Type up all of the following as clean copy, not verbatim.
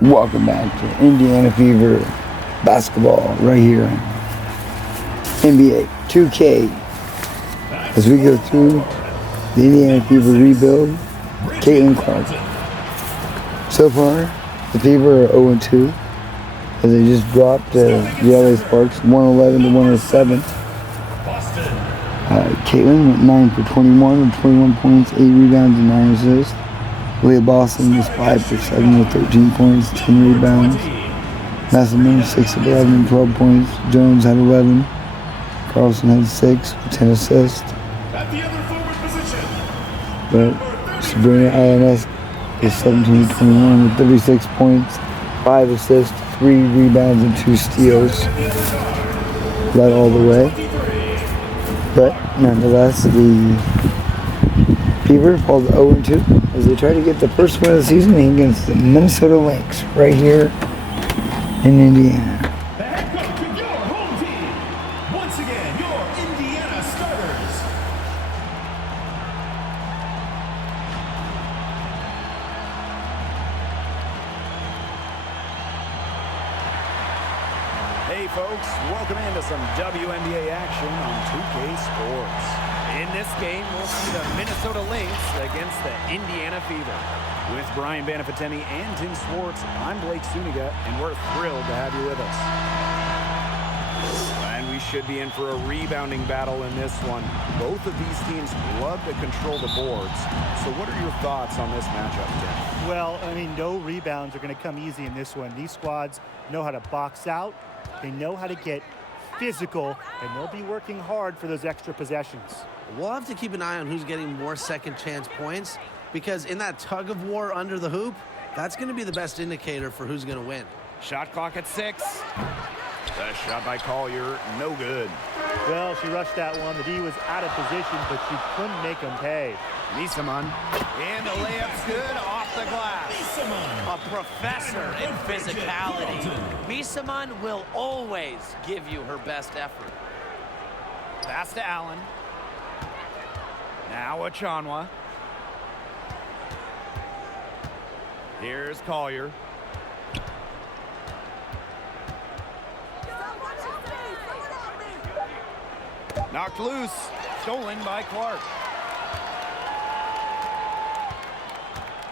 Welcome back to Indiana Fever basketball right here on NBA 2K. As we go through the Indiana Fever rebuild, Caitlyn Clark. So far, the Fever are 0-2 as they just dropped the LA Sparks 111 to 107. Caitlyn went 9 for 21 with 21 points, 8 rebounds, and 9 assists. Leah Boston was 5 for 7 with 13 points, 10 rebounds. Messerman 6 of 11 and 12 points. Jones had 11. Carlson had 6 with 10 assists. But Sabrina INS is 17 for 21 with 36 points, 5 assists, 3 rebounds, and 2 steals. Led all the way. But nonetheless, the Fever falls 0-2 as they try to get the first win of the season against the Minnesota Lynx right here in Indiana. The head coach of your home team. Once again, your Indiana starters. Hey folks, welcome into some WNBA action on 2K Sports. In this game, we'll see the Minnesota Lynx against the Indiana Fever. With Brian Banafitemi and Tim Swartz, I'm Blake Suniga, and we're thrilled to have you with us. And we should be in for a rebounding battle in this one. Both of these teams love to control the boards. So what are your thoughts on this matchup, Tim? Well, I mean, no rebounds are going to come easy in this one. These squads know how to box out. They know how to get physical, and they'll be working hard for those extra possessions. We'll have to keep an eye on who's getting more second chance points, because in that tug of war under the hoop, that's going to be the best indicator for who's going to win. Shot clock at 6. The shot by Collier, no good. Well, she rushed that one. The D was out of position, but she couldn't make them pay. Misaman, and the layup's good off the glass. A professor in physicality. Misaman will always give you her best effort. Pass to Allen. Now Achanwa. Here's Collier. Knocked loose. Stolen by Clark.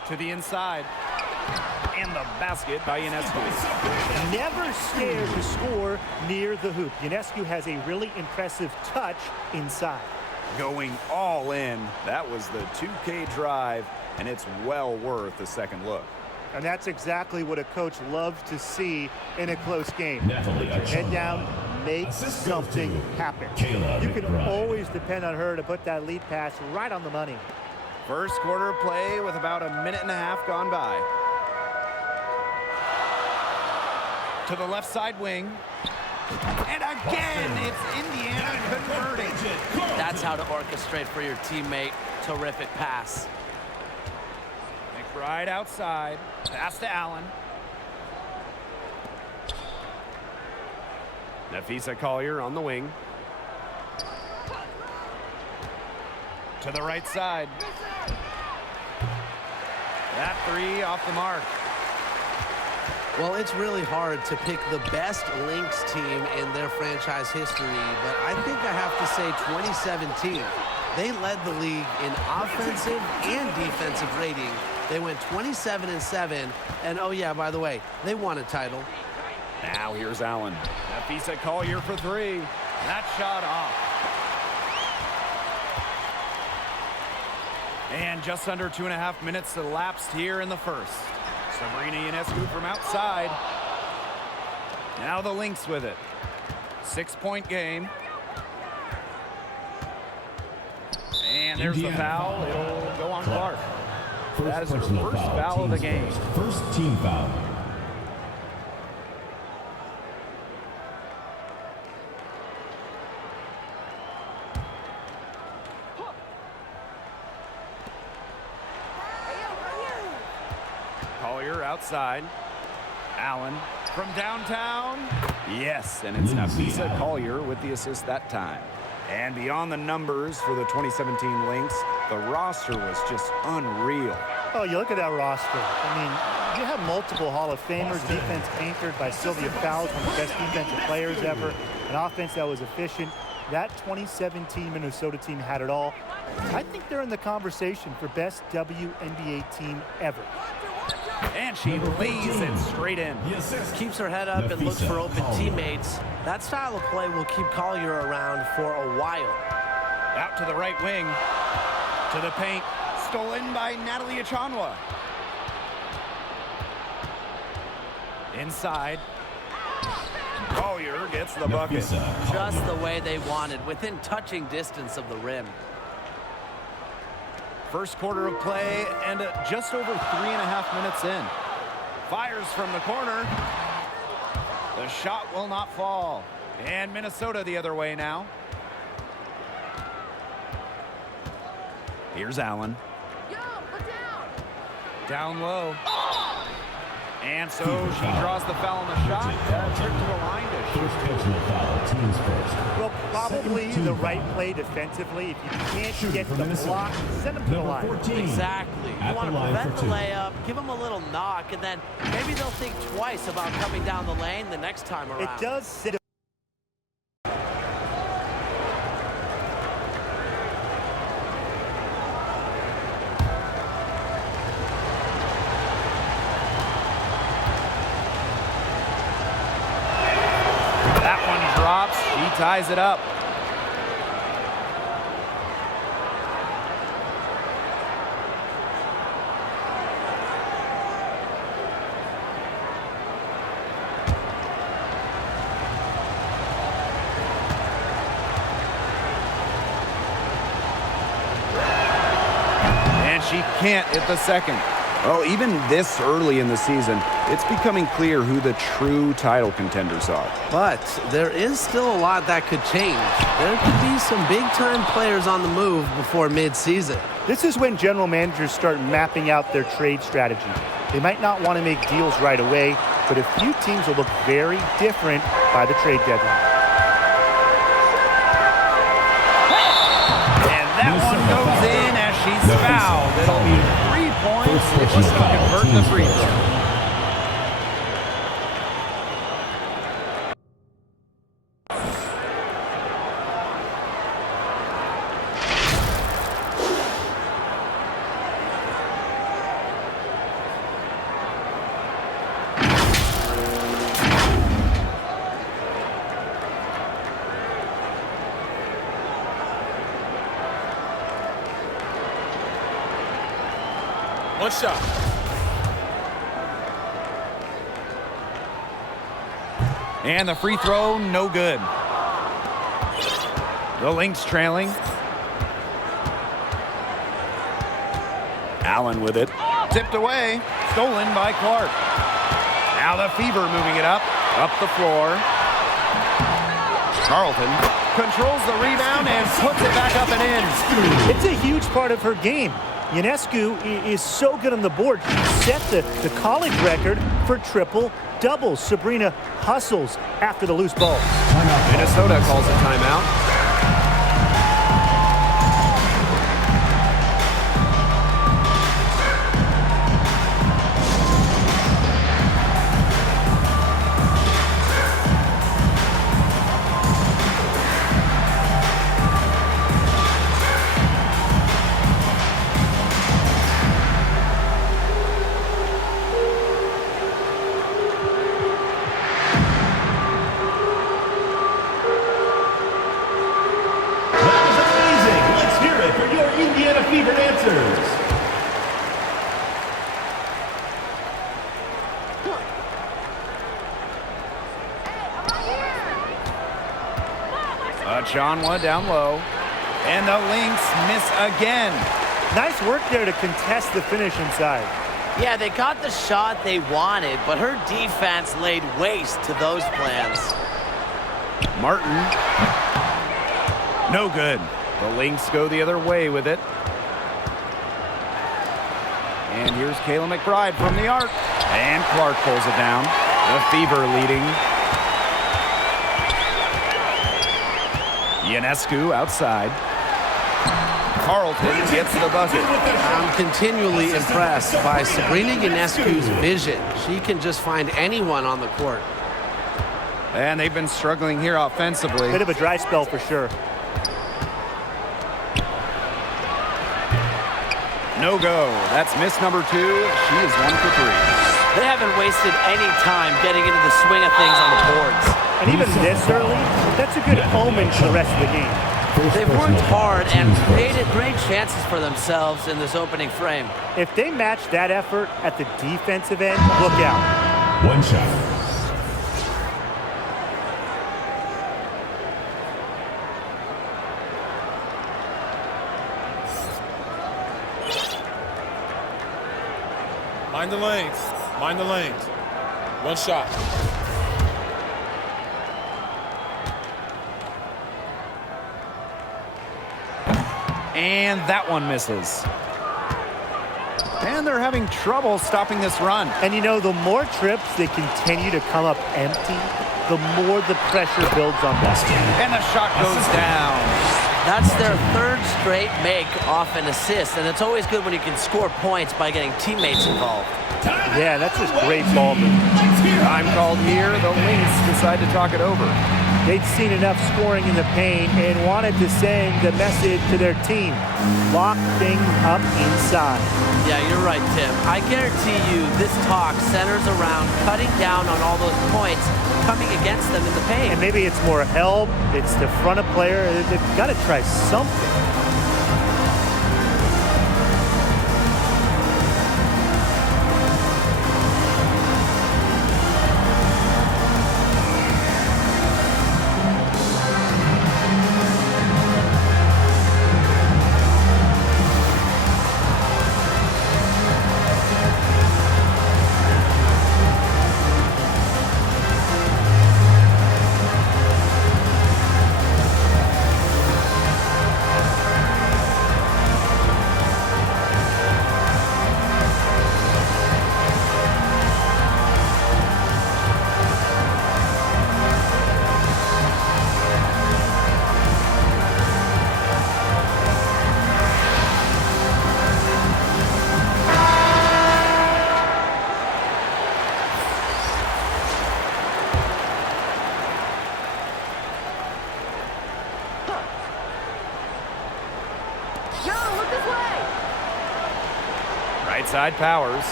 To the inside. And the basket by Ionescu. Never scared to score near the hoop. Ionescu has a really impressive touch inside. Going all in. That was the 2K drive, and it's well worth a second look. And that's exactly what a coach loves to see in a close game. Head down, make something happen. You can always depend on her to put that lead pass right on the money. First quarter play with about a minute and a half gone by. To the left side wing. And again, it's Indiana converting. That's how to orchestrate for your teammate. Terrific pass. McBride outside. Pass to Allen. Nafisa Collier on the wing. To the right side. That three off the mark. Well, it's really hard to pick the best Lynx team in their franchise history, but I think I have to say 2017. They led the league in offensive and defensive rating. They went 27-7, and oh yeah, by the way, they won a title. Now here's Allen. Nafisa Collier for 3. That shot off. And just under 2.5 minutes elapsed here in the first. Sabrina Ionescu from outside. Now the Lynx with it. 6-point game. And there's the foul. It'll go on Clark. That is her first foul of the game. First team foul. Collier outside. Allen from downtown. Yes, and it's Nafisa Collier with the assist that time. And beyond the numbers for the 2017 Lynx, the roster was just unreal. Oh, you look at that roster. I mean, you have multiple Hall of Famers, defense anchored by Sylvia Fowles, one of the best defensive players ever, an offense that was efficient. That 2017 Minnesota team had it all. I think they're in the conversation for best WNBA team ever. And she lays it straight in. Keeps her head up and looks for open teammates. That style of play will keep Collier around for a while. Out to the right wing. To the paint. Stolen by Natalie Achanwa. Inside. Collier gets the bucket. Just the way they wanted, within touching distance of the rim. First quarter of play and just over 3.5 minutes in. Fires from the corner. The shot will not fall. And Minnesota the other way now. Here's Allen. Down low. And so she draws the foul on the shot. Trip to the line to shoot. Well, probably the right play defensively. If you can't get the block, send them to the line. Exactly. You want to prevent the layup, give them a little knock, and then maybe they'll think twice about coming down the lane the next time around. It does sit. He ties it up. And she can't hit the second. Well, even this early in the season, it's becoming clear who the true title contenders are. But there is still a lot that could change. There could be some big-time players on the move before mid-season. This is when general managers start mapping out their trade strategy. They might not want to make deals right away, but a few teams will look very different by the trade deadline. And that one goes in as she's fouled. It'll be 3 points if she can convert the free throw. One shot. And the free throw, no good. The Lynx trailing. Allen with it. Tipped away. Stolen by Clark. Now the Fever moving it up the floor. Carlton controls the rebound and puts it back up and in. It's a huge part of her game. Ionescu is so good on the board. She set the college record for triple-doubles. Sabrina hustles after the loose ball. Minnesota calls a timeout. Achanwa down low, and the Lynx miss again. Nice work there to contest the finish inside. Yeah, they got the shot they wanted, but her defense laid waste to those plans. Martin. No good. The Lynx go the other way with it. And here's Kayla McBride from the arc. And Clark pulls it down. The Fever leading. Ionescu outside. Carlton gets the bucket. I'm continually impressed by Sabrina Ionescu's vision. She can just find anyone on the court. And they've been struggling here offensively. Bit of a dry spell for sure. No go. That's miss number 2. She is 1 for 3. They haven't wasted any time getting into the swing of things on the boards. And even this early, that's a good omen for the rest of the game. They've worked hard and created great chances for themselves in this opening frame. If they match that effort at the defensive end, look out. One shot. Mind the lanes. Mind the lanes. One shot. And that one misses. And they're having trouble stopping this run. And you know, the more trips they continue to come up empty, the more the pressure builds on them. And the shot goes down. That's their 3rd straight make off an assist, and it's always good when you can score points by getting teammates involved. Yeah, that's just great ball movement. Time called here. The Lynx decide to talk it over. They'd seen enough scoring in the paint and wanted to send the message to their team. Lock things up inside. Yeah, you're right, Tim. I guarantee you this talk centers around cutting down on all those points coming against them in the paint. And maybe it's more help, it's to front a player. They've got to try something. Right side Powers.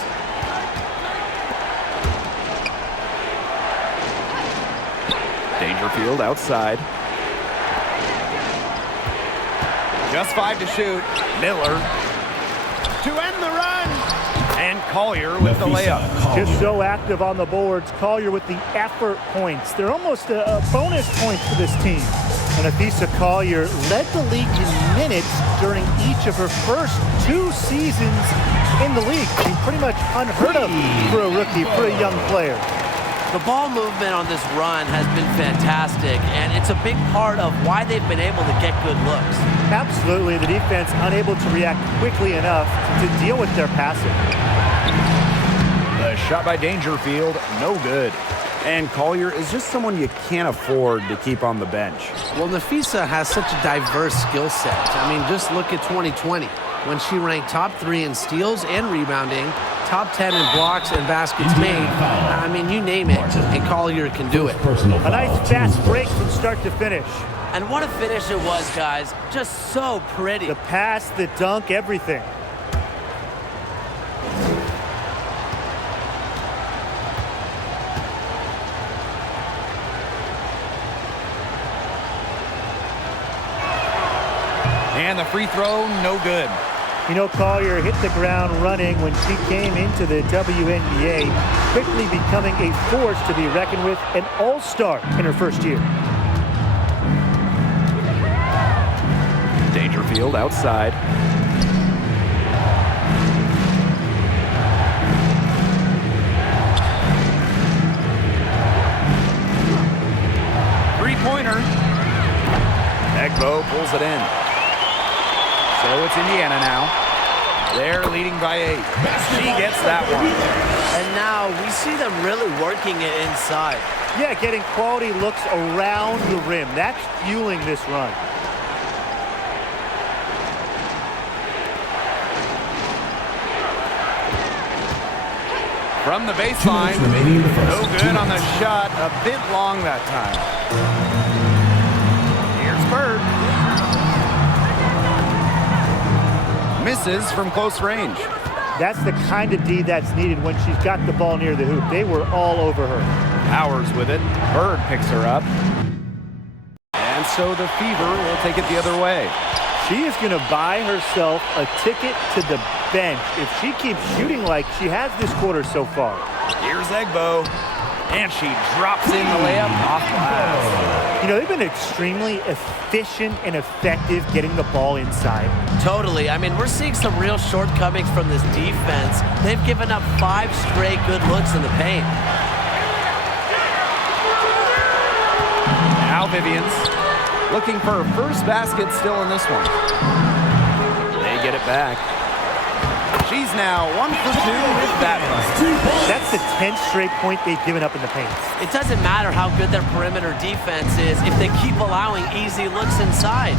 Dangerfield outside. Just 5 to shoot. Miller to end the run. And Collier with the layup. Just so active on the boards. Collier with the effort points. They're almost a bonus points for this team. And Afisa Collier led the league in minutes during each of her first 2 seasons in the league. I mean, pretty much unheard of for a rookie, for a young player. The ball movement on this run has been fantastic, and it's a big part of why they've been able to get good looks. Absolutely. The defense unable to react quickly enough to deal with their passing. The shot by Dangerfield, no good. And Collier is just someone you can't afford to keep on the bench. Well, Nafisa has such a diverse skill set. I mean, just look at 2020 when she ranked top 3 in steals and rebounding, top 10 in blocks and baskets made. I mean, you name it, and Collier can do it. A nice fast break from start to finish. And what a finish it was, guys. Just so pretty. The pass, the dunk, everything. And the free throw, no good. You know, Collier hit the ground running when she came into the WNBA, quickly becoming a force to be reckoned with, an all-star in her first year. Dangerfield outside. Three-pointer. Egbo pulls it in. So it's Indiana now. They're leading by 8. She gets that one. And now we see them really working it inside. Yeah, getting quality looks around the rim. That's fueling this run. From the baseline, no good on the shot, a bit long that time. Here's Bird. Misses from close range. That's the kind of D that's needed when she's got the ball near the hoop. They were all over her. Powers with it. Bird picks her up. And so the Fever will take it the other way. She is going to buy herself a ticket to the bench if she keeps shooting like she has this quarter so far. Here's Egbo. And she drops in the layup off glass. You know, they've been extremely efficient and effective getting the ball inside. Totally. I mean, we're seeing some real shortcomings from this defense. They've given up 5 straight good looks in the paint. Now Vivians looking for her first basket still in this one. They get it back. She's now 1 for 2 with that one. That's the 10th straight point they've given up in the paint. It doesn't matter how good their perimeter defense is if they keep allowing easy looks inside.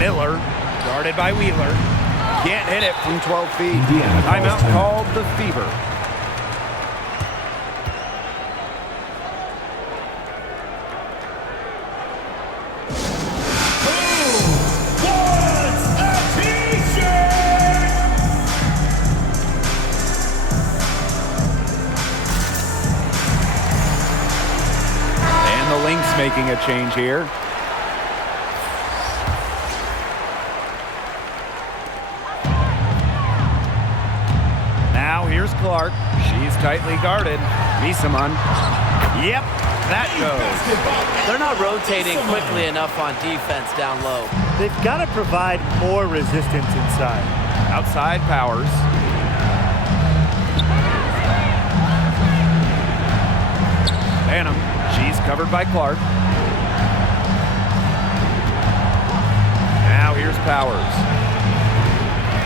Miller, guarded by Wheeler. Can't hit it from 12 feet. Timeout called the Fever. Making a change here. Now here's Clark. She's tightly guarded. Misaman. Yep, that goes. They're not rotating quickly enough on defense down low. They've got to provide more resistance inside. Outside Powers. Phantom. She's covered by Clark. Now here's Powers.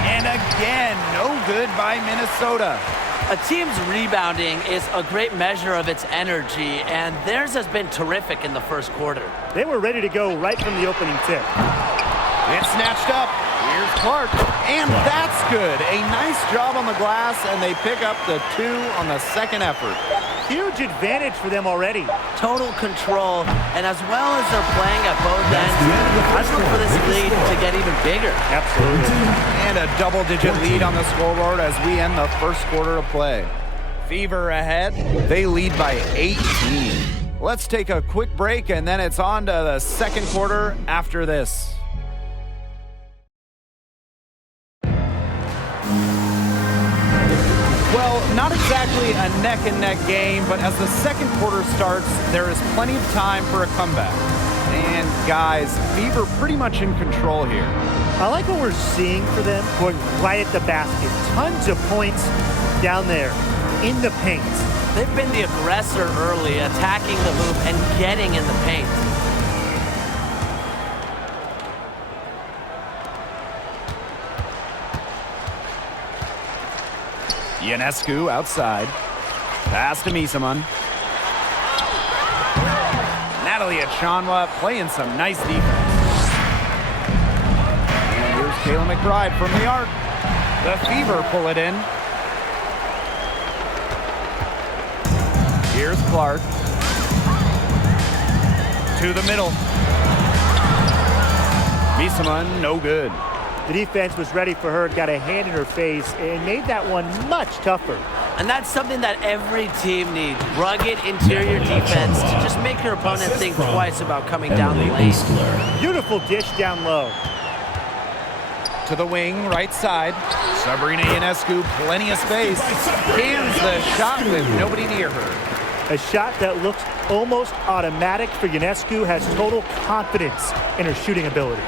And again, no good by Minnesota. A team's rebounding is a great measure of its energy, and theirs has been terrific in the first quarter. They were ready to go right from the opening tip. It's snatched up. Here's Clark. And that's good. A nice job on the glass, and they pick up the 2 on the second effort. Huge advantage for them already. Total control, and as well as they're playing at both ends, I'd look for this lead to get even bigger. Absolutely. And a double-digit lead on the scoreboard as we end the first quarter of play. Fever ahead. They lead by 18. Let's take a quick break, and then it's on to the second quarter after this. Well, not exactly a neck-and-neck game, but as the second quarter starts, there is plenty of time for a comeback. And guys, Fever pretty much in control here. I like what we're seeing for them going right at the basket. Tons of points down there in the paint. They've been the aggressor early, attacking the hoop and getting in the paint. Ionescu outside. Pass to Misaman. Natalie Achanwa playing some nice defense. And here's Caitlyn McBride from the arc. The Fever pull it in. Here's Clark. To the middle. Misaman, no good. The defense was ready for her, got a hand in her face, and made that one much tougher. And that's something that every team needs. Rugged interior defense to just make your opponent think twice about coming down the lane. Beautiful dish down low. To the wing, right side. Sabrina Ionescu, plenty of space. Cans the shot with nobody near her. A shot that looks almost automatic for Ionescu, has total confidence in her shooting ability.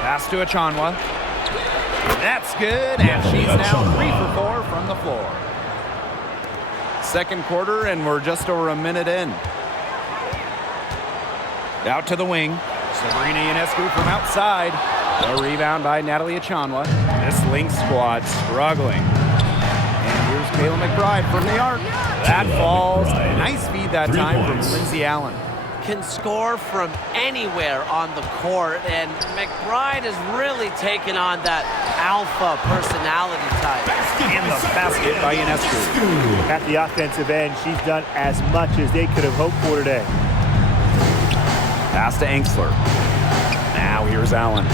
Pass to Achanwa. That's good, and she's now 3 for 4 from the floor. Second quarter, and we're just over a minute in. Out to the wing. Sabrina Ionescu from outside. A rebound by Natalie Achanwa. This Lynx squad struggling. And here's Caitlyn McBride from the arc. That falls. Nice feed that time from Lindsay Allen. can score from anywhere on the court, and McBride has really taken on that alpha personality type. And the basket by Ionescu. At the offensive end, she's done as much as they could have hoped for today. Pass to Angsler. Now here's Allen.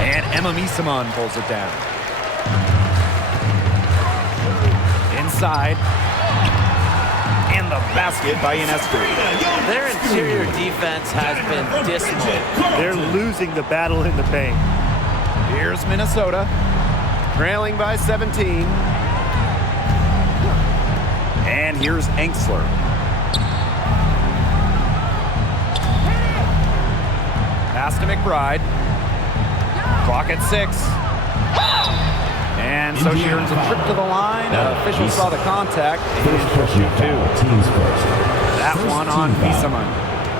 And Emma Misamon pulls it down. Inside. And the basket by Ionescu. Their interior defense has been dismal. They're losing the battle in the paint. Here's Minnesota, trailing by 17. And here's Angsler. Pass to McBride. Clock at 6. And so she earns a trip to the line. Officials saw the contact. And she'll shoot 2. That one on Misamon.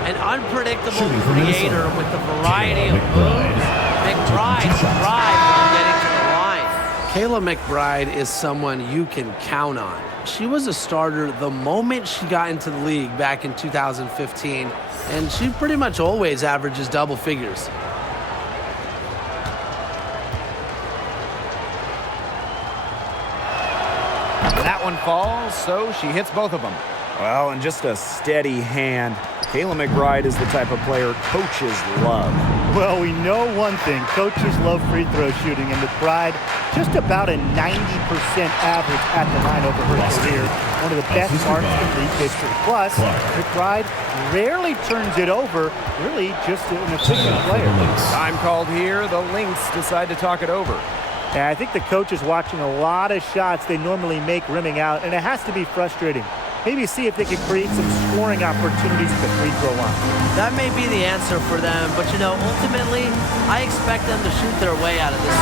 An unpredictable creator with a variety of moves. McBride thrives on getting to the line. Kayla McBride is someone you can count on. She was a starter the moment she got into the league back in 2015, and she pretty much always averages double figures. That one falls, so she hits both of them. Well, and just a steady hand. Kayla McBride is the type of player coaches love. Well, we know one thing. Coaches love free throw shooting, and McBride just about a 90% average at the line over her career. One of the best marks in league history. Plus, McBride rarely turns it over. Really just an efficient player. Time called here. The Lynx decide to talk it over. And I think the coach is watching a lot of shots they normally make rimming out, and it has to be frustrating. Maybe see if they can create some scoring opportunities at the free throw line. That may be the answer for them, but you know, ultimately, I expect them to shoot their way out of this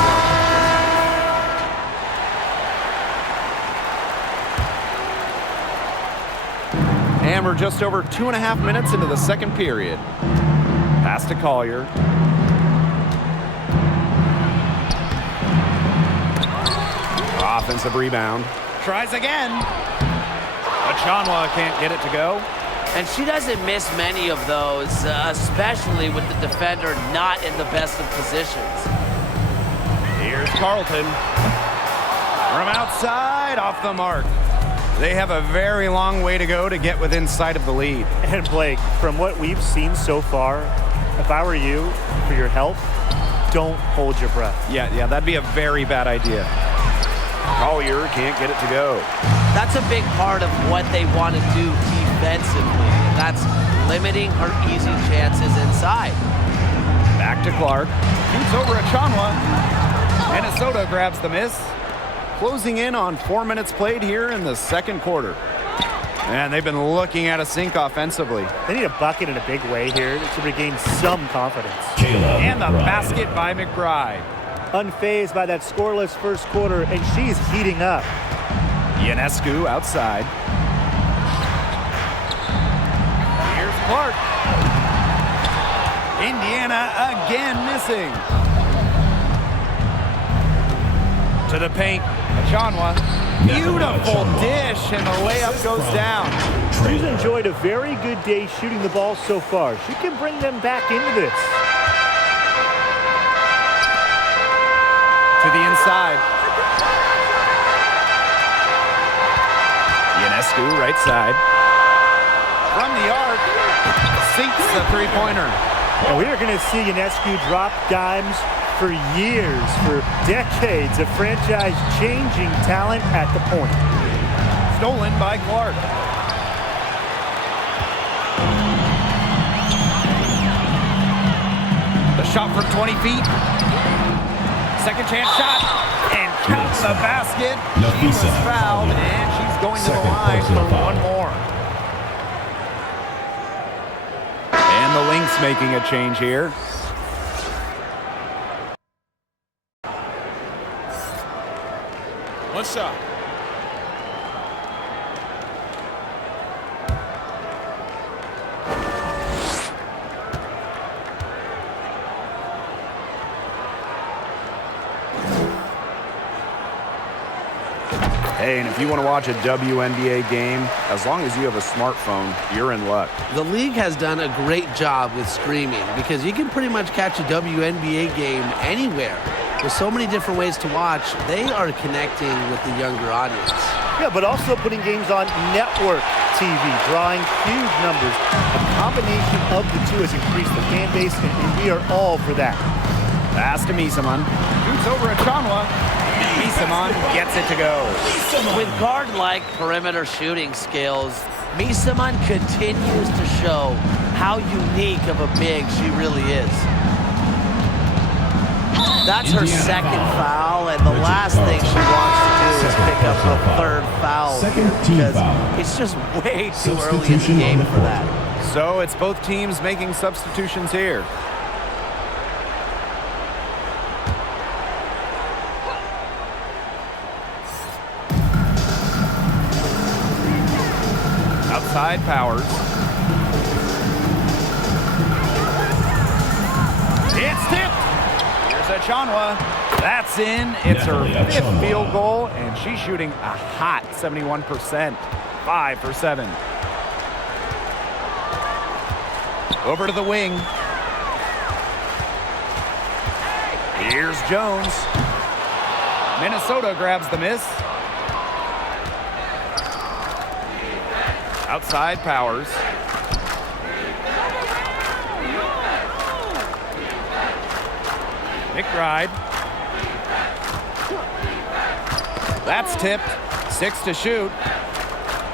one. And we're just over 2.5 minutes into the second period. Pass to Collier. Offensive rebound. Tries again. Achanwa can't get it to go. And she doesn't miss many of those, especially with the defender not in the best of positions. Here's Carlton. From outside, off the mark. They have a very long way to go to get within sight of the lead. And Blake, from what we've seen so far, if I were you, for your health, don't hold your breath. Yeah, that'd be a very bad idea. Collier can't get it to go. That's a big part of what they want to do defensively. That's limiting her easy chances inside. Back to Clark. Shoots over Achanwa. Minnesota grabs the miss. Closing in on 4 minutes played here in the second quarter. And they've been looking at a sink offensively. They need a bucket in a big way here to regain some confidence. And the basket by McBride. Unfazed by that scoreless first quarter, and she's heating up. Ionescu outside. Here's Clark. Indiana again missing. To the paint. Achanwa. Beautiful dish, and the layup goes down. She's enjoyed a very good day shooting the ball so far. She can bring them back into this. To the inside. Ionescu, right side. From the arc, sinks the three-pointer. And we are going to see Ionescu drop dimes for years, for decades, a franchise-changing talent at the point. Stolen by Clark. The shot from 20 feet. Second chance shot, and counts the basket. She was fouled, and she's going to the line for one more. And the Lynx making a change here. One shot. Hey, and if you want to watch a WNBA game, as long as you have a smartphone, you're in luck. The league has done a great job with streaming because you can pretty much catch a WNBA game anywhere. With so many different ways to watch, they are connecting with the younger audience. Yeah, but also putting games on network TV, drawing huge numbers. A combination of the two has increased the fan base, and we are all for that. Pass to Misaman. Shoots over at Chanwa. Misaman gets it to go. With guard-like perimeter shooting skills, Misaman continues to show how unique of a big she really is. That's her second foul, and the last thing she wants to do is pick up a third foul here because it's just way too early in the game for that. So it's both teams making substitutions here. Outside Powers. It's tipped. Here's a Chanwa. That's in. It's her 5th field goal, and she's shooting a hot 71%. 5 for 7. Over to the wing. Here's Jones. Minnesota grabs the miss. Outside Powers. McBride. That's tipped. 6 to shoot.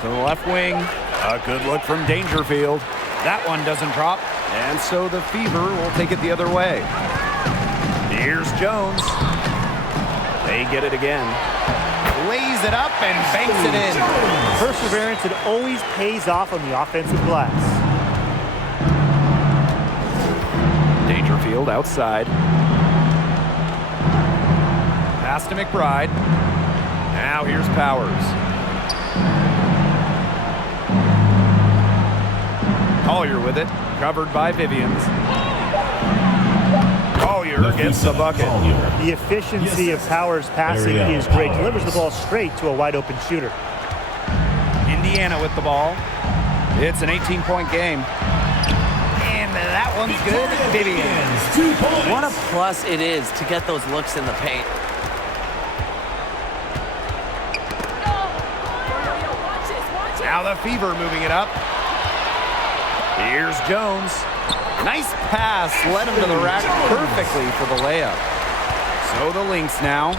To the left wing. A good look from Dangerfield. That one doesn't drop. And so the Fever will take it the other way. Here's Jones. They get it again. Lays it up and banks it in. Perseverance, it always pays off on the offensive glass. Dangerfield outside. Pass to McBride. Now here's Powers. Collier with it. Covered by Vivians. Collier gets the bucket. The efficiency of Powers' passing is great. Delivers the ball straight to a wide-open shooter. Indiana with the ball. It's an 18-point game. And that one's good. Vivians. What a plus it is to get those looks in the paint. Now the Fever moving it up. Here's Jones. Nice pass, led him to the rack perfectly for the layup. So the Lynx now.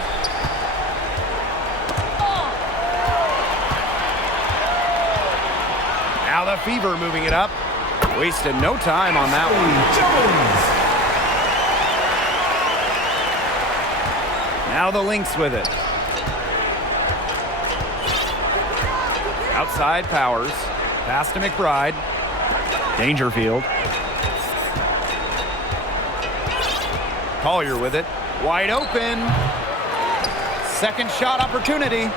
Now the Fever moving it up. Wasted no time on that one. Now the Lynx with it. Outside Powers. Pass to McBride. Dangerfield. Collier with it. Wide open. Second shot opportunity.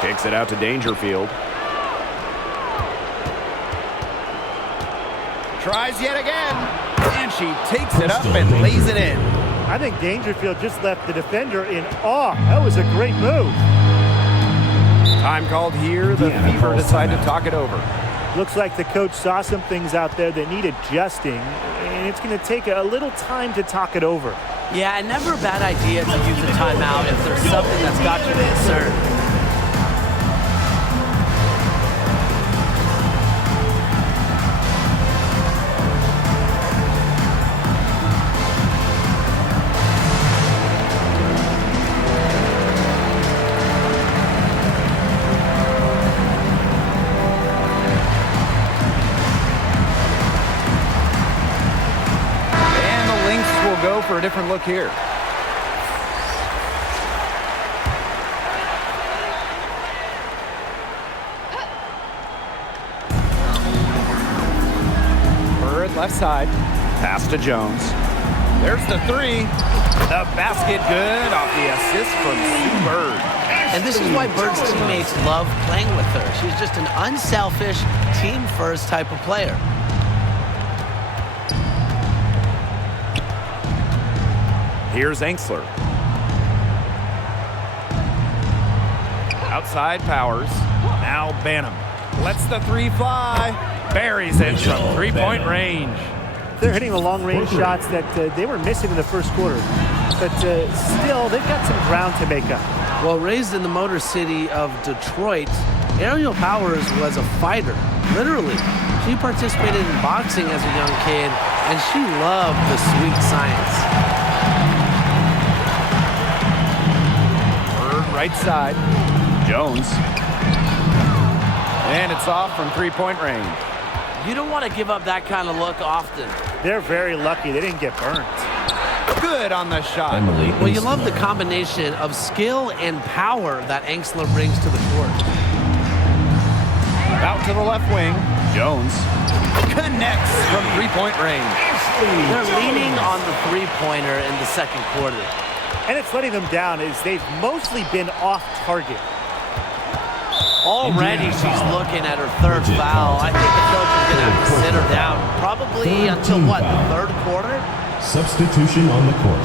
Kicks it out to Dangerfield. Tries yet again. And she takes it up and lays it in. I think Dangerfield just left the defender in awe. That was a great move. Time called here. The Fever decide to talk it over. Looks like the coach saw some things out there that need adjusting, and it's going to take a little time to talk it over. Yeah, and never a bad idea to use a timeout if there's something that's got you concerned. For a different look here. Bird left side. Pass to Jones. There's the 3. The basket good off the assist from Sue Bird. And this is why Bird's teammates love playing with her. She's just an unselfish, team-first type of player. Here's Angsler. Outside Powers. Now Banham. Lets the three fly. Buries it from three-point range. They're hitting the long-range shots that they were missing in the first quarter. But still, they've got some ground to make up. Well, raised in the Motor City of Detroit, Aerial Powers was a fighter, literally. She participated in boxing as a young kid, and she loved the sweet science. Bird right side. Jones. And it's off from three-point range. You don't want to give up that kind of look often. They're very lucky they didn't get burnt. Good on the shot. Well, you love the combination of skill and power that Angsler brings to the court. Out to the left wing. Jones connects from three-point range. They're leaning on the three-pointer in the second quarter. And it's letting them down as they've mostly been off target. Already she's looking at her third foul. I think the coach is going to have to sit her down probably until, what, the third quarter? Substitution on the court.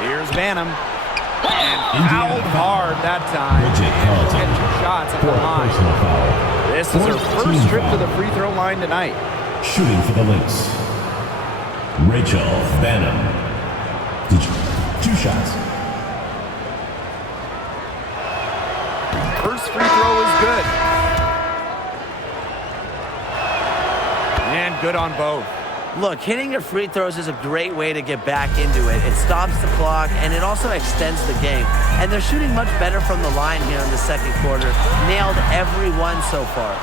Here's Banham. And fouled hard that time. Get 2 shots at the line. This is her first trip to the free throw line tonight. Shooting for the Lynx, Rachel Banham. 2 shots. First free throw is good. And good on both. Look, hitting your free throws is a great way to get back into it. It stops the clock, and it also extends the game. And they're shooting much better from the line here in the second quarter. Nailed every one so far.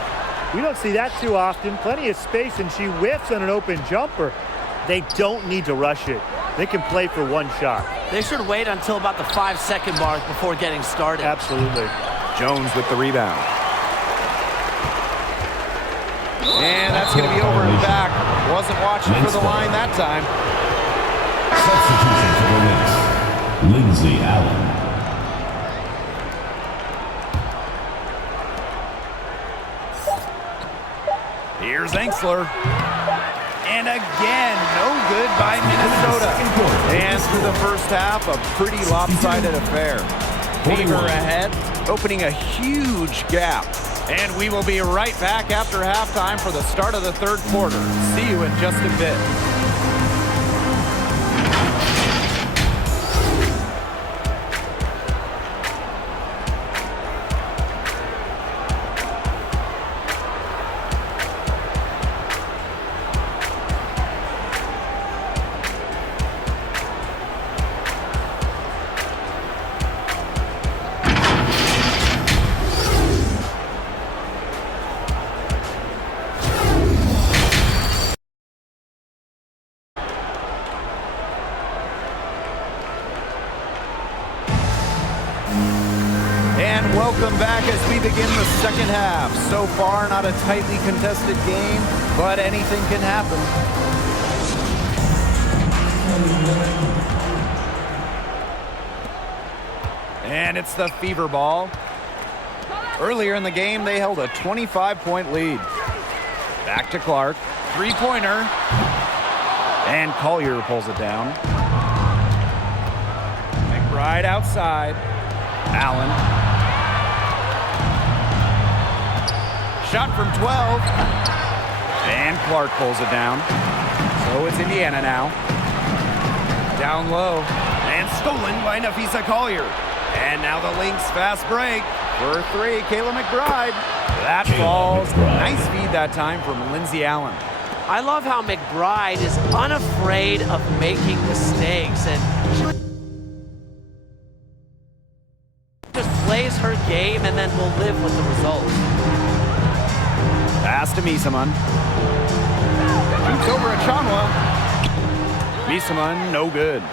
We don't see that too often. Plenty of space, and she whiffs on an open jumper. They don't need to rush it. They can play for 1 shot. They should wait until about the 5-second mark before getting started. Absolutely. Jones with the rebound. And that's going to be over and back. Wasn't watching for the line that time. Substitution for the Lynx, Lindsay Allen. Here's Angsler. And again, no good by Minnesota. And through the first half, a pretty lopsided affair. Fever ahead, opening a huge gap. And we will be right back after halftime for the start of the third quarter. See you in just a bit. Welcome back as we begin the second half. So far, not a tightly contested game, but anything can happen. And it's the Fever ball. Earlier in the game, they held a 25-point lead. Back to Clark. Three-pointer. And Collier pulls it down. McBride outside. Allen. Shot from 12. And Clark pulls it down. So it's Indiana now. Down low. And stolen by Nafisa Collier. And now the Lynx fast break. For 3, Kayla McBride. That falls. Nice feed that time from Lindsay Allen. I love how McBride is unafraid of making mistakes. And she just plays her game and then will live with the results. Pass to Misaman. Shoots over at Chanwa. Misaman, no good.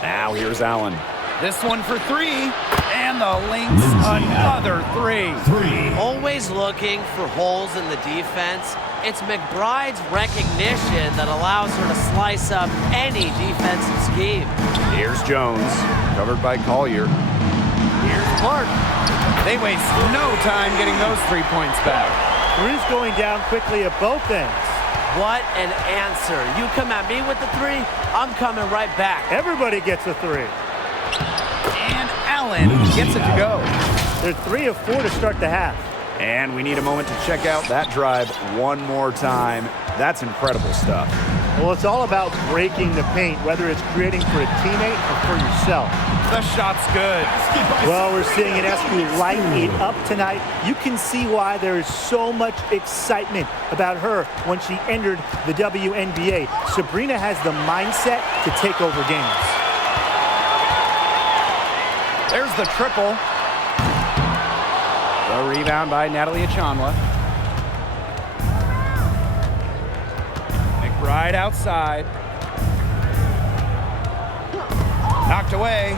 Now here's Allen. This one for 3. And the Lynx, another 3. Always looking for holes in the defense. It's McBride's recognition that allows her to slice up any defensive scheme. Here's Jones, covered by Collier. Here's Clark. They waste no time getting those 3 points back. Three's going down quickly at both ends. What an answer. You come at me with the 3, I'm coming right back. Everybody gets a 3. And Allen gets it to go. They're 3 of 4 to start the half. And we need a moment to check out that drive one more time. That's incredible stuff. Well, it's all about breaking the paint, whether it's creating for a teammate or for yourself. The shot's good. Well, we're seeing Ionescu light it up tonight. You can see why there is so much excitement about her when she entered the WNBA. Sabrina has the mindset to take over games. There's the triple. The rebound by Natalie Achanwa. McBride outside. Knocked away.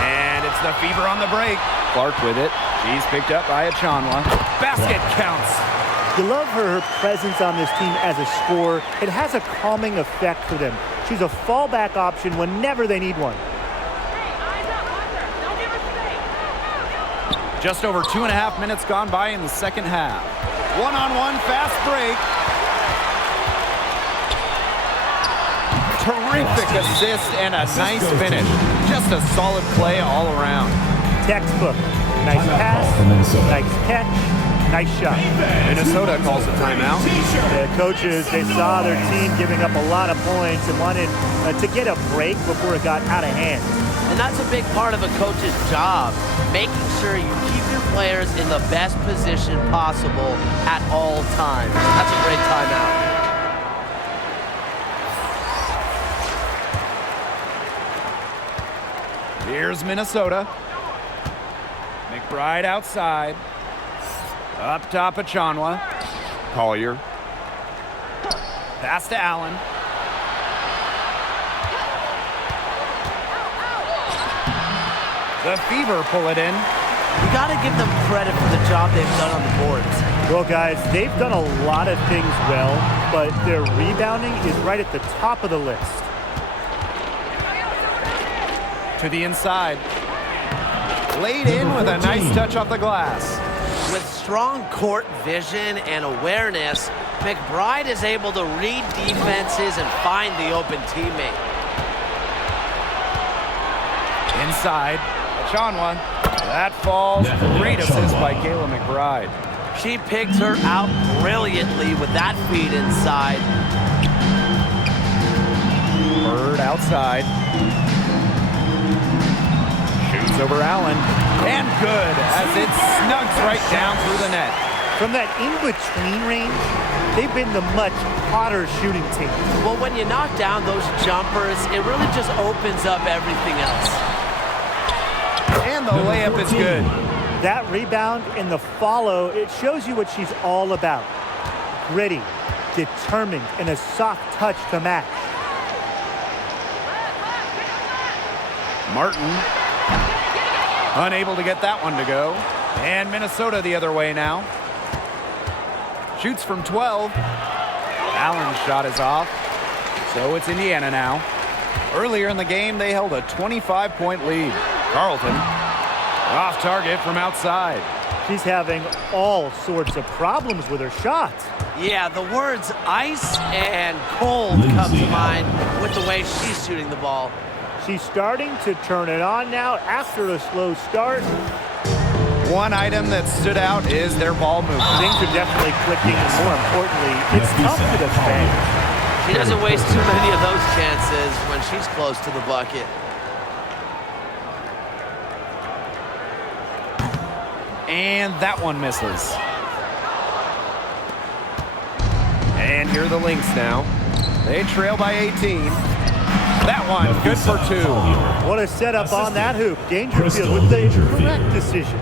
And it's the Fever on the break. Clark with it. She's picked up by Achanwa. Basket counts. You love her presence on this team as a scorer. It has a calming effect for them. She's a fallback option whenever they need one. Just over 2.5 minutes gone by in the second half. One-on-one fast break. Terrific assist and a nice finish. Just a solid play all around. Textbook. Nice pass, nice catch, nice shot. Minnesota calls a timeout. The coaches, they saw their team giving up a lot of points and wanted to get a break before it got out of hand. And that's a big part of a coach's job, making sure you keep your players in the best position possible at all times. That's a great timeout. Here's Minnesota. McBride outside. Up top, Achanwa. Collier. Pass to Allen. The Fever pull it in. You got to give them credit for the job they've done on the boards. Well, guys, they've done a lot of things well, but their rebounding is right at the top of the list. To the inside. Laid in with a nice touch off the glass. With strong court vision and awareness, McBride is able to read defenses and find the open teammate. Inside. Achanwa. That falls. Great assist by Kayla McBride. She picked her out brilliantly with that feed inside. Bird outside. Shoots over Allen. And good as it snugs right down through the net. From that in-between range, they've been the much hotter shooting team. Well, when you knock down those jumpers, it really just opens up everything else. And the layup is good. That rebound and the follow, it shows you what she's all about. Gritty, determined, and a soft touch to match. Martin. Unable to get that one to go. And Minnesota the other way now. Shoots from 12. Allen's shot is off. So it's Indiana now. Earlier in the game, they held a 25-point lead. Carlton off target from outside. She's having all sorts of problems with her shot. Yeah, the words ice and cold come to mind with the way she's shooting the ball. She's starting to turn it on now after a slow start. One item that stood out is their ball movement. Things are definitely clicking, and more importantly, it's tough to defend. She doesn't waste too many of those chances when she's close to the bucket. And that one misses. And here are the Lynx now. They trail by 18. That one, good for 2. What a setup on that hoop. Dangerfield with the correct decision.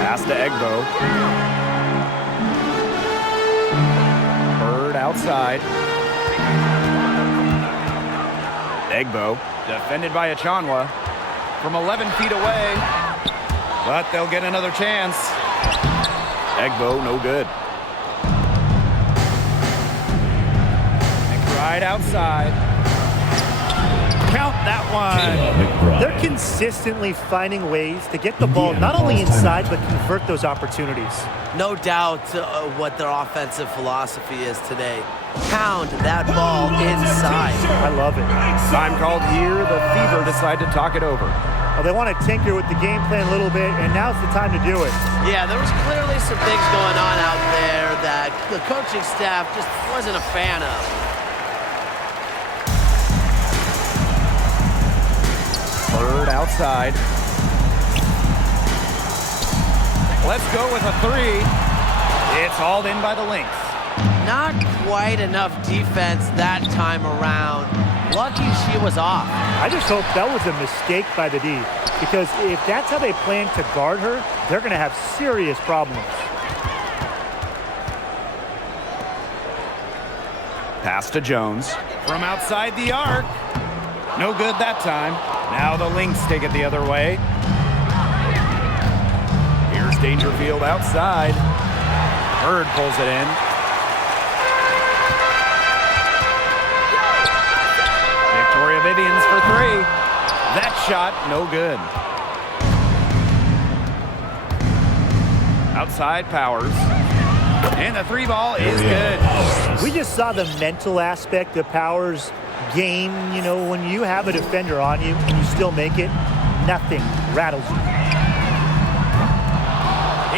Pass to Egbo. Bird outside. Egbo, defended by Achanwa. From 11 feet away, but they'll get another chance. Egbo, no good. McBride outside. one. They're consistently finding ways to get the ball not only inside, but convert those opportunities. No doubt what their offensive philosophy is today. Pound that ball inside. I love it. Time called here. The Fever decide to talk it over. Well, they want to tinker with the game plan a little bit, and now's the time to do it. Yeah, there was clearly some things going on out there that the coaching staff just wasn't a fan of. Bird outside. Let's go with a three. It's hauled in by the Lynx. Not quite enough defense that time around. Lucky she was off. I just hope that was a mistake by the D, because if that's how they plan to guard her, they're going to have serious problems. Pass to Jones. From outside the arc. No good that time. Now the Lynx take it the other way. Here's Dangerfield outside. Bird pulls it in. Victoria Vivians for three. That shot, no good. Outside Powers. And the three ball is good. We just saw the mental aspect of Powers' game. You know, when you have a defender on you and you still make it, nothing rattles you.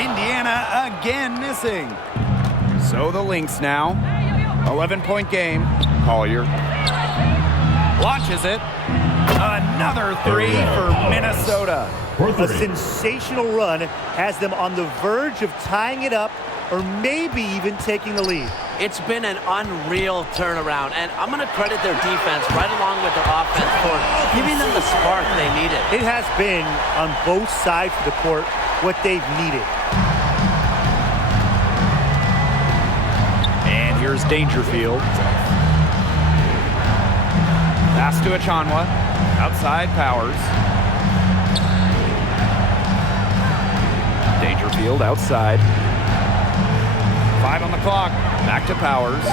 Indiana again missing. So the Lynx now. 11-point game. Collier launches it. Another three for Minnesota. A sensational run has them on the verge of tying it up, or maybe even taking the lead. It's been an unreal turnaround, and I'm going to credit their defense right along with their offense for giving them the spark they needed. It has been, on both sides of the court, what they've needed. And here's Dangerfield. Pass to Achanwa. Outside Powers. Dangerfield outside. 5 on the clock. Back to Powers.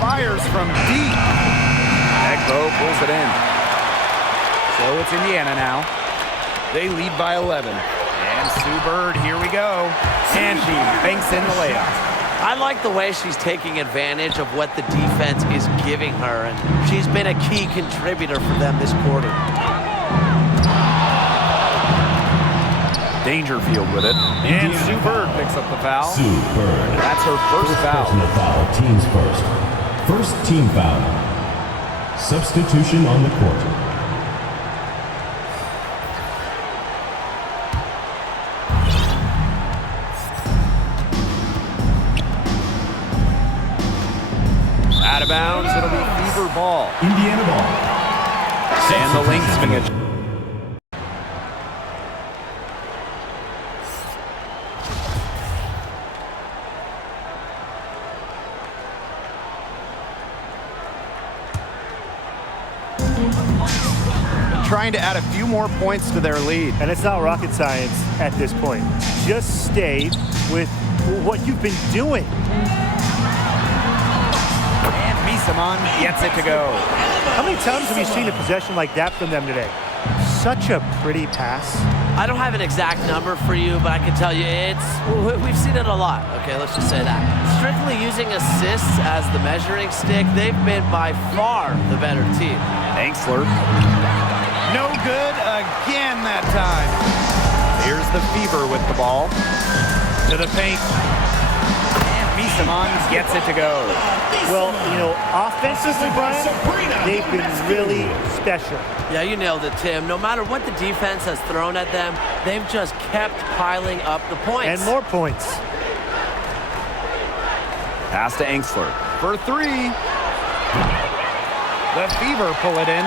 Fires from deep. Egbo pulls it in. So it's Indiana now. They lead by 11. And Sue Bird, here we go. And she banks in the layup. I like the way she's taking advantage of what the defense is giving her, and she's been a key contributor for them this quarter. Dangerfield with it. And Sue Bird picks up the foul. Sue Bird. That's her first foul. Personal foul, teams first. First team foul. Substitution on the court. Out of bounds, it'll be Fever ball. Indiana ball. And the Lynx finish. Trying to add a few more points to their lead. And it's not rocket science at this point. Just stay with what you've been doing. And Misamon gets it to go. How many times have you seen a possession like that from them today? Such a pretty pass. I don't have an exact number for you, but I can tell you we've seen it a lot. Okay, let's just say that. Strictly using assists as the measuring stick, they've been by far the better team. Angsler. No good again that time. Here's the Fever with the ball. To the paint. And Misamon gets it to go. Well, you know, offensively, Brian, they've been really special. Yeah, you nailed it, Tim. No matter what the defense has thrown at them, they've just kept piling up the points. And more points. Pass to Angsler for three. The Fever pull it in.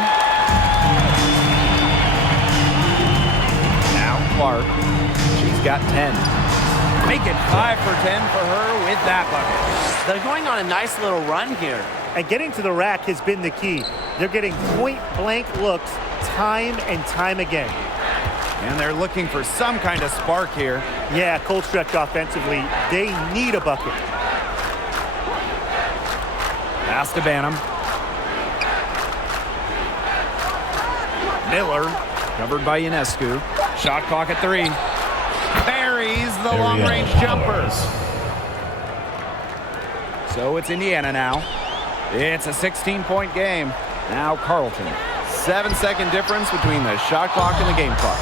Now Clark. She's got 10. Make it 5 for 10 for her with that bucket. They're going on a nice little run here. And getting to the rack has been the key. They're getting point-blank looks time and time again. And they're looking for some kind of spark here. Yeah, cold stretch offensively. They need a bucket. Pass to Banham. Miller, covered by Ionescu. Shot clock at 3. Buries the long-range jumper. So it's Indiana now. It's a 16-point game. Now Carlton. 7-second difference between the shot clock and the game clock.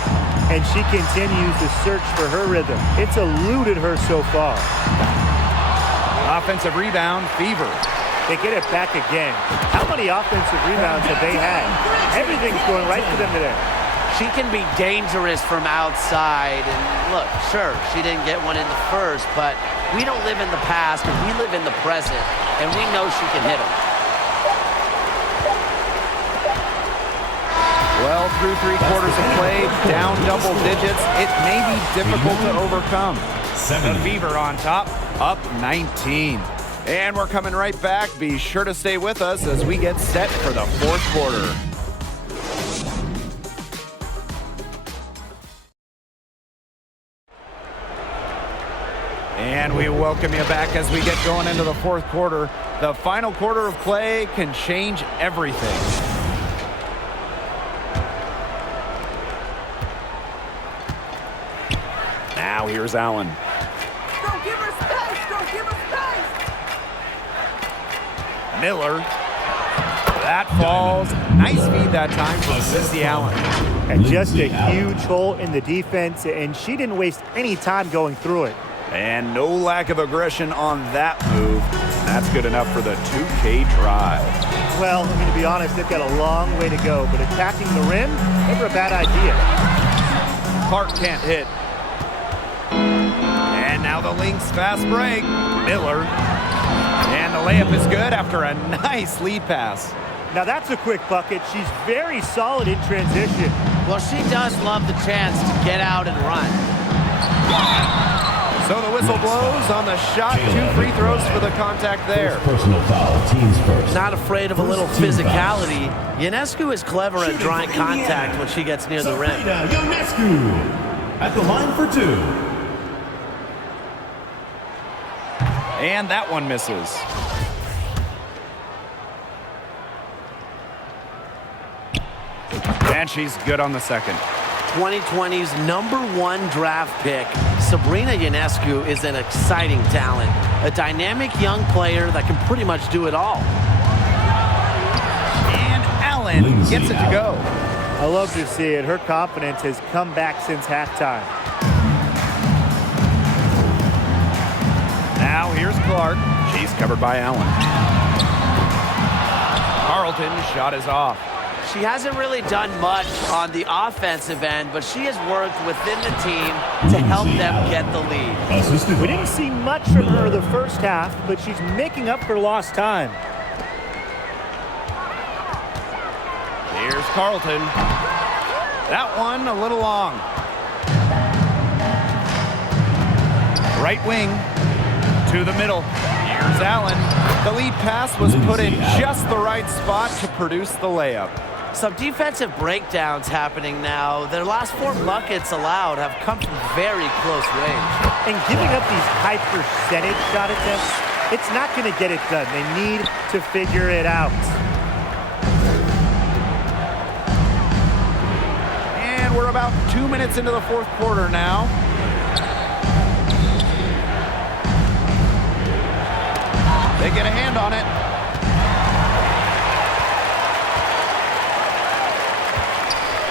And she continues to search for her rhythm. It's eluded her so far. Offensive rebound, Fever. They get it back again. How many offensive rebounds have they had? Everything's going right for them today. She can be dangerous from outside. And look, sure, she didn't get one in the first, but we don't live in the past, we live in the present, and we know she can hit them. Well, through 3 quarters of play, down double digits, it may be difficult to overcome. The Fever on top, up 19. And we're coming right back. Be sure to stay with us as we get set for the 4th quarter. And we welcome you back as we get going into the 4th quarter. The final quarter of play can change everything. Now here's Allen. Don't give her space! Don't give her space! Miller. That falls. Nice feed that time from Sissy Allen. And just a huge hole in the defense, and she didn't waste any time going through it. And no lack of aggression on that move. That's good enough for the 2K drive. Well, I mean, to be honest, they've got a long way to go, but attacking the rim, never a bad idea. Clark can't hit. And now the Lynx fast break. Miller. And the layup is good after a nice lead pass. Now that's a quick bucket. She's very solid in transition. Well, she does love the chance to get out and run. So the whistle blows on the shot. 2 free throws for the contact there. Personal foul, teams first. Not afraid of a little physicality. Ionescu is clever at drawing contact when she gets near the rim. Ionescu at the line for 2. And that one misses. And she's good on the second. 2020's #1 draft pick, Sabrina Ionescu, is an exciting talent. A dynamic young player that can pretty much do it all. And Allen gets it to go. I love to see it. Her confidence has come back since halftime. Now here's Clark. She's covered by Allen. Carlton's shot is off. She hasn't really done much on the offensive end, but she has worked within the team to help them get the lead. We didn't see much from her the first half, but she's making up for lost time. Here's Carlton. That one a little long. Right wing to the middle. Here's Allen. The lead pass was put in just the right spot to produce the layup. Some defensive breakdowns happening now. Their last 4 buckets allowed have come from very close range. And giving up these high percentage shot attempts, it's not going to get it done. They need to figure it out. And we're about 2 minutes into the 4th quarter now. They get a hand on it.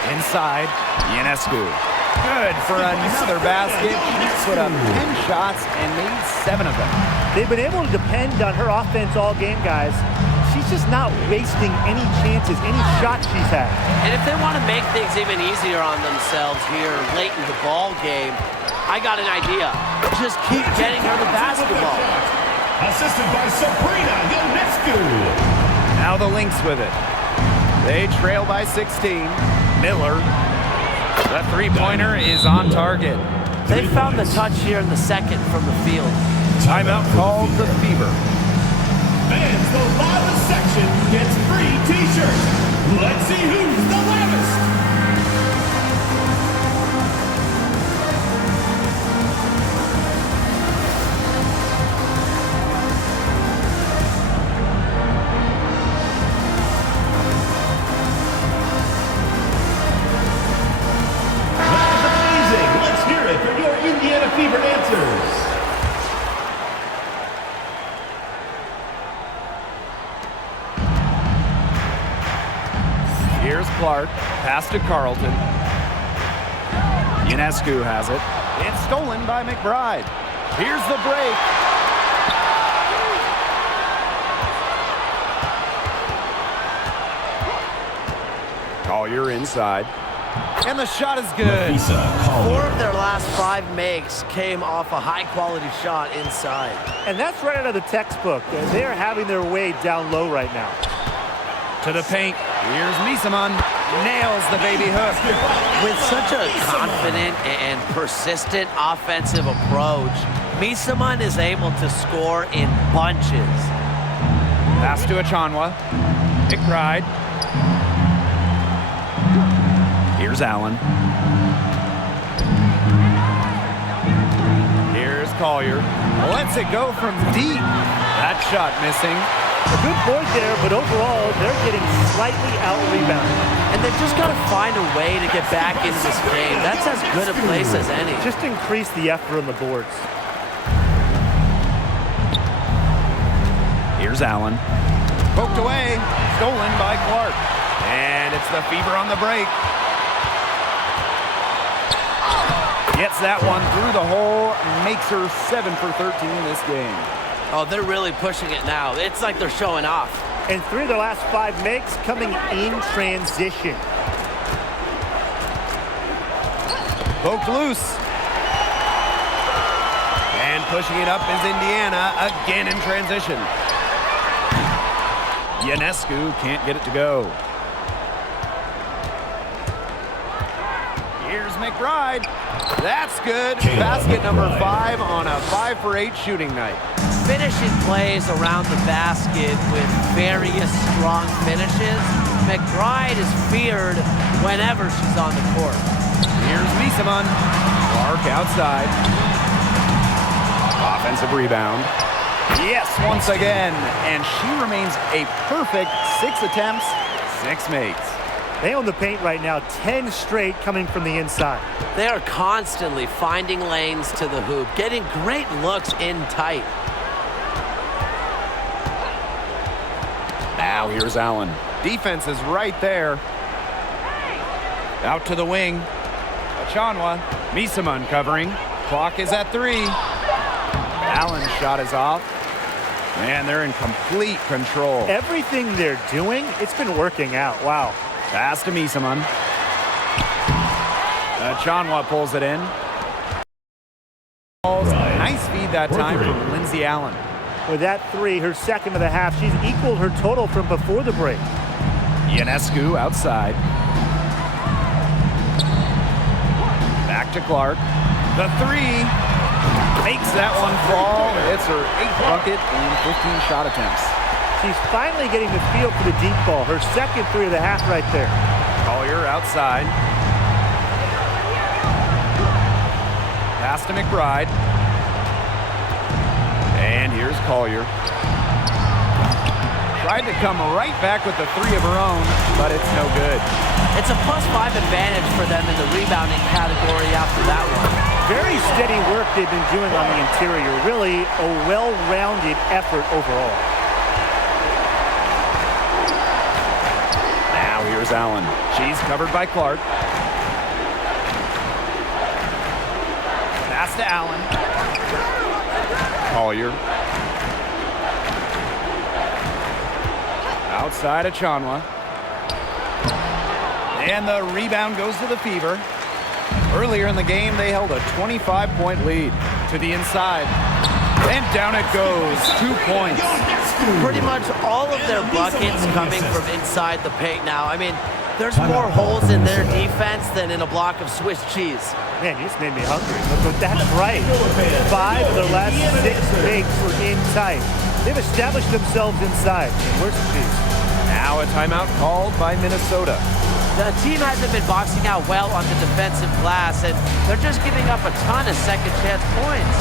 Inside, Ionescu. Good for another basket. She's put up 10 shots and made 7 of them. They've been able to depend on her offense all game, guys. She's just not wasting any chances, any shots she's had. And if they want to make things even easier on themselves here late in the ball game, I got an idea. Just keep getting her the basketball. Assisted by Sabrina Ionescu. Now the Lynx with it. They trail by 16. Miller. The 3-pointer is on target. They found the touch here in the second from the field. Timeout called the Fever. Fans, the loudest section gets free t-shirts. Let's see who's the loudest. Here's Clark. Pass to Carlton. Ionescu has it. It's stolen by McBride. Here's the break. Collier inside. And the shot is good. 4 of their last 5 makes came off a high-quality shot inside. And that's right out of the textbook. They're having their way down low right now. To the paint. Here's Misaman. Nails the baby hook. With such a confident and persistent offensive approach, Misaman is able to score in bunches. Pass to Achanwa. McBride. Here's Allen. Here's Collier. Lets it go from deep. That shot missing. A good board there, but overall, they're getting slightly out-rebounded. And they've just got to find a way to get back into this game. That's as good a place as any. Just increase the effort on the boards. Here's Allen. Poked away. Stolen by Clark. And it's the Fever on the break. Gets that one through the hole. Makes her 7 for 13 this game. Oh, they're really pushing it now. It's like they're showing off. And 3 of their last 5 makes coming in transition. Poked loose. And pushing it up is Indiana, again in transition. Ionescu can't get it to go. Here's McBride. That's good. Basket number 5 on a 5 for 8 shooting night. Finishing plays around the basket with various strong finishes. McBride is feared whenever she's on the court. Here's Misaman. Clark outside. Offensive rebound. Yes, once again. And she remains a perfect 6 attempts, 6 makes. They own the paint right now, 10 straight coming from the inside. They are constantly finding lanes to the hoop, getting great looks in tight. Now here's Allen. Defense is right there. Out to the wing. Achanwa. Misaman covering. Clock is at 3. Allen's shot is off. Man, they're in complete control. Everything they're doing, it's been working out. Wow. Pass to Misaman. Achanwa pulls it in. Nice feed that time from Lindsay Allen. With that 3, her second of the half, she's equaled her total from before the break. Ionescu outside. Back to Clark. The 3 makes that one fall. It's her 8th bucket in 15 shot attempts. She's finally getting the feel for the deep ball. Her second 3 of the half right there. Collier outside. Pass to McBride. And here's Collier. Tried to come right back with the 3 of her own, but it's no good. It's a +5 advantage for them in the rebounding category after that one. Very steady work they've been doing on the interior. Really a well-rounded effort overall. Now here's Allen. She's covered by Clark. Pass to Allen. Collier. Outside Achanwa. And the rebound goes to the Fever. Earlier in the game, they held a 25-point lead. To the inside. And down it goes. 2 points. Pretty much all of their buckets coming from inside the paint now. I mean, there's more holes in their defense than in a block of Swiss cheese. Man, you just made me hungry. But that's right. 5 of their last 6 makes were in tight. They've established themselves inside. Where's the cheese? Now a timeout called by Minnesota. The team hasn't been boxing out well on the defensive glass, and they're just giving up a ton of second chance points.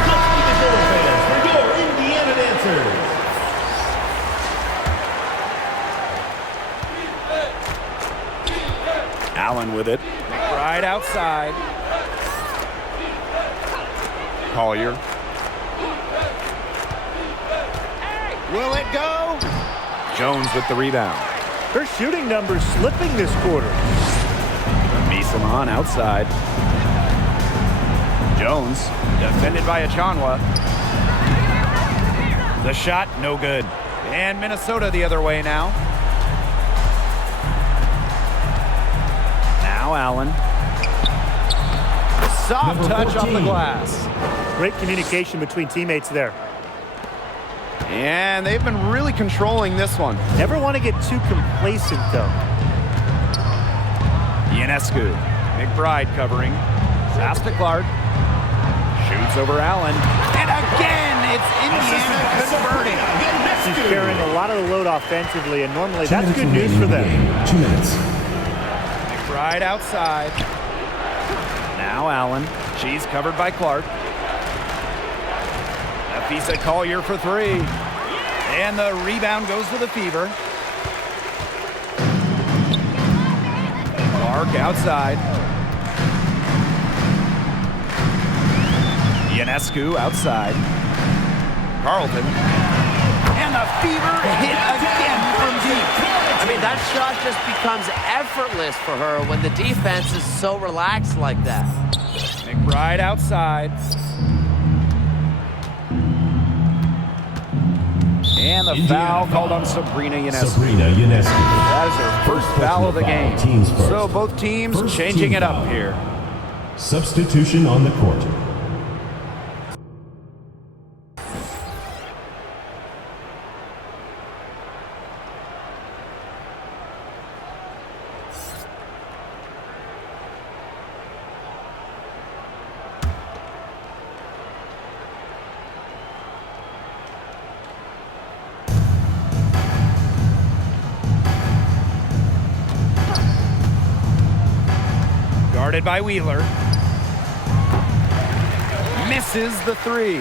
Let's keep it going, fans, for your Indiana dancers. Allen with it. McBride outside. Collier. Will it go? Jones with the rebound. Her shooting numbers slipping this quarter. Misaman outside. Jones, defended by Achanwa. The shot, no good. And Minnesota the other way now. Now Allen. Soft touch off the glass. Great communication between teammates there. And they've been really controlling this one. Never want to get too complacent, though. Ionescu. McBride covering. Pass to Clark. Shoots over Allen. And again, it's Indiana converting. She's carrying a lot of the load offensively, and normally that's good news for them. 2 minutes. McBride outside. Now Allen. She's covered by Clark. Afisa Collier for 3. And the rebound goes to the Fever. Clark outside. Ionescu outside. Carlton. And the Fever hit again from deep. I mean, that shot just becomes effortless for her when the defense is so relaxed like that. McBride outside. And the foul called on Sabrina Ionescu. That is her first foul of the game. So both teams changing it up here. Substitution on the court. Guarded by Wheeler. Misses the 3.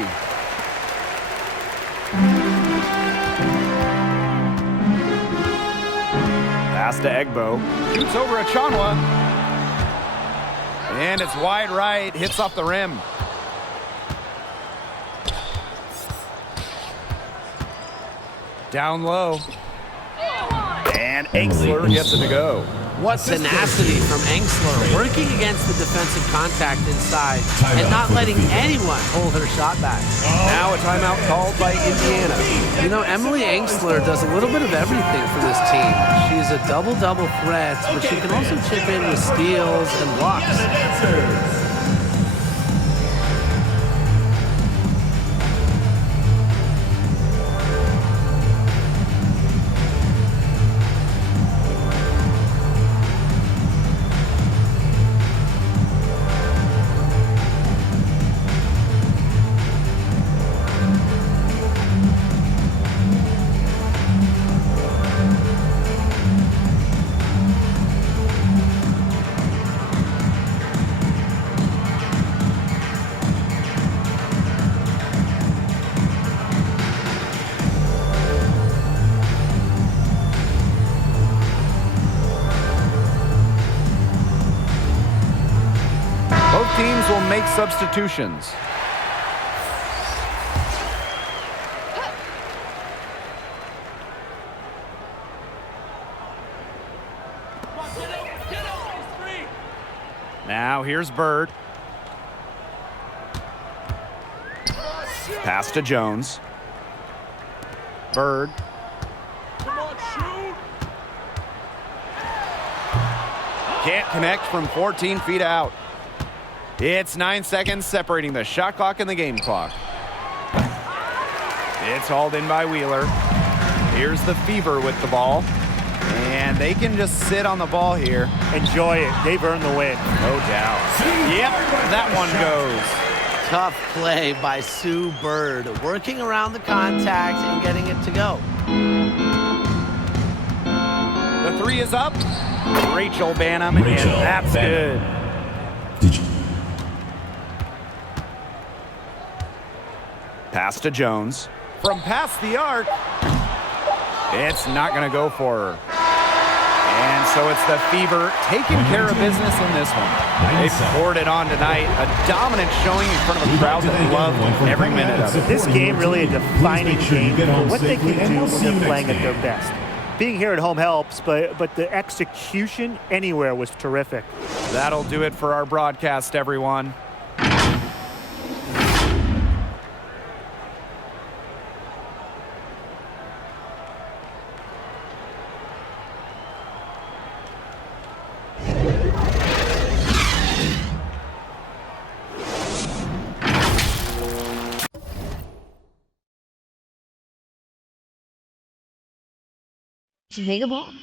Pass to Egbo. Shoots over Achanwa. And it's wide right. Hits off the rim. Down low. And Engsler gets it to go. What tenacity from Engsler, working against the defensive contact inside and not letting anyone hold her shot back. Now a timeout called by Indiana. You know, Emily Engsler does a little bit of everything for this team. She's a double-double threat, but she can also chip in with steals and blocks. Both teams will make substitutions. Now here's Bird. Pass to Jones. Bird. Can't connect from 14 feet out. It's 9 seconds separating the shot clock and the game clock. It's hauled in by Wheeler. Here's the Fever with the ball. And they can just sit on the ball here. Enjoy it. They've earned the win. No doubt. Yep, that one goes. Tough play by Sue Bird, working around the contact and getting it to go. The 3 is up. Rachel Banham, and that's good. Pass to Jones. From past the arc, it's not going to go for her. And so it's the Fever taking care of business in this one. They poured it on tonight. A dominant showing in front of a crowd that loved every minute of it. This game really a defining game for what they can do when they're playing at their best. being here at home helps, but the execution anywhere was terrific. That'll do it for our broadcast, everyone.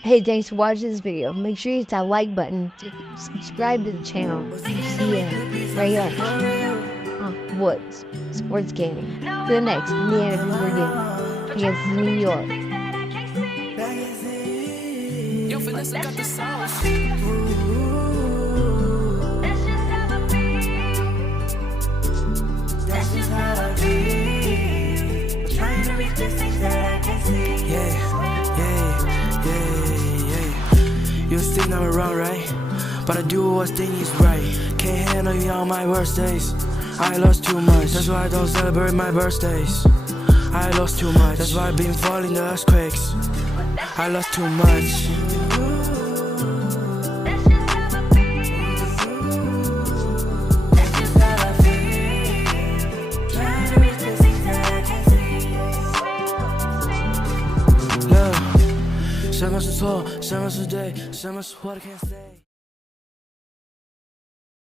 Hey, thanks for watching this video. Make sure you hit that like button, subscribe to the channel. See ya right here on Woods Sports Gaming for the next Indiana Fever game against New York. Yo, Vanessa got the sauce. That's just how I be. Trying to reach the things that I can see. Yeah. You think I'm wrong, right? But I do what I think is right. Can't handle you on my worst days. I lost too much, that's why I don't celebrate my birthdays. I lost too much, that's why I've been falling the earthquakes. I lost too much. Look, 什么是错，什么是对，什么是我的 can't say。